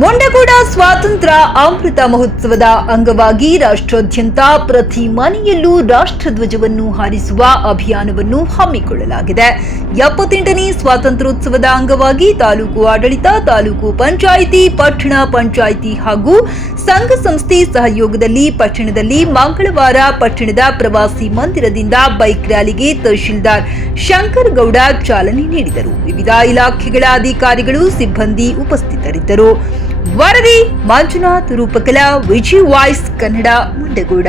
ಮುಂಡಗೋಡ ಸ್ವಾತಂತ್ರ್ಯ ಅಮೃತ ಮಹೋತ್ಸವದ ಅಂಗವಾಗಿ ರಾಷ್ಟ್ರಾದ್ಯಂತ ಪ್ರತಿ ಮನೆಯಲ್ಲೂ ರಾಷ್ಟ್ರಧ್ವಜವನ್ನು ಹಾರಿಸುವ ಅಭಿಯಾನವನ್ನು ಹಮ್ಮಿಕೊಳ್ಳಲಾಗಿದೆ. 78ನೇ ಸ್ವಾತಂತ್ರ್ಯೋತ್ಸವದ ಅಂಗವಾಗಿ ತಾಲೂಕು ಆಡಳಿತ, ತಾಲೂಕು ಪಂಚಾಯಿತಿ, ಪಟ್ಟಣ ಪಂಚಾಯಿತಿ ಹಾಗೂ ಸಂಘ ಸಂಸ್ಥೆ ಸಹಯೋಗದಲ್ಲಿ ಪಟ್ಟಣದಲ್ಲಿ ಮಂಗಳವಾರ ಪಟ್ಟಣದ ಪ್ರವಾಸಿ ಮಂದಿರದಿಂದ ಬೈಕ್ ರ್ಯಾಲಿಗೆ ತಹಶೀಲ್ದಾರ್ ಶಂಕರ್ ಗೌಡ ಚಾಲನೆ ನೀಡಿದರು. ವಿವಿಧ ಇಲಾಖೆಗಳ ಅಧಿಕಾರಿಗಳು, ಸಿಬ್ಬಂದಿ ಉಪಸ್ಥಿತರಿದ್ದರು. ವರದಿ ಮಂಜುನಾಥ್ ರೂಪಕಲಾ, ವಿಜಿ ವಾಯ್ಸ್ ಕನ್ನಡ, ಮುಂಡಗೋಡ.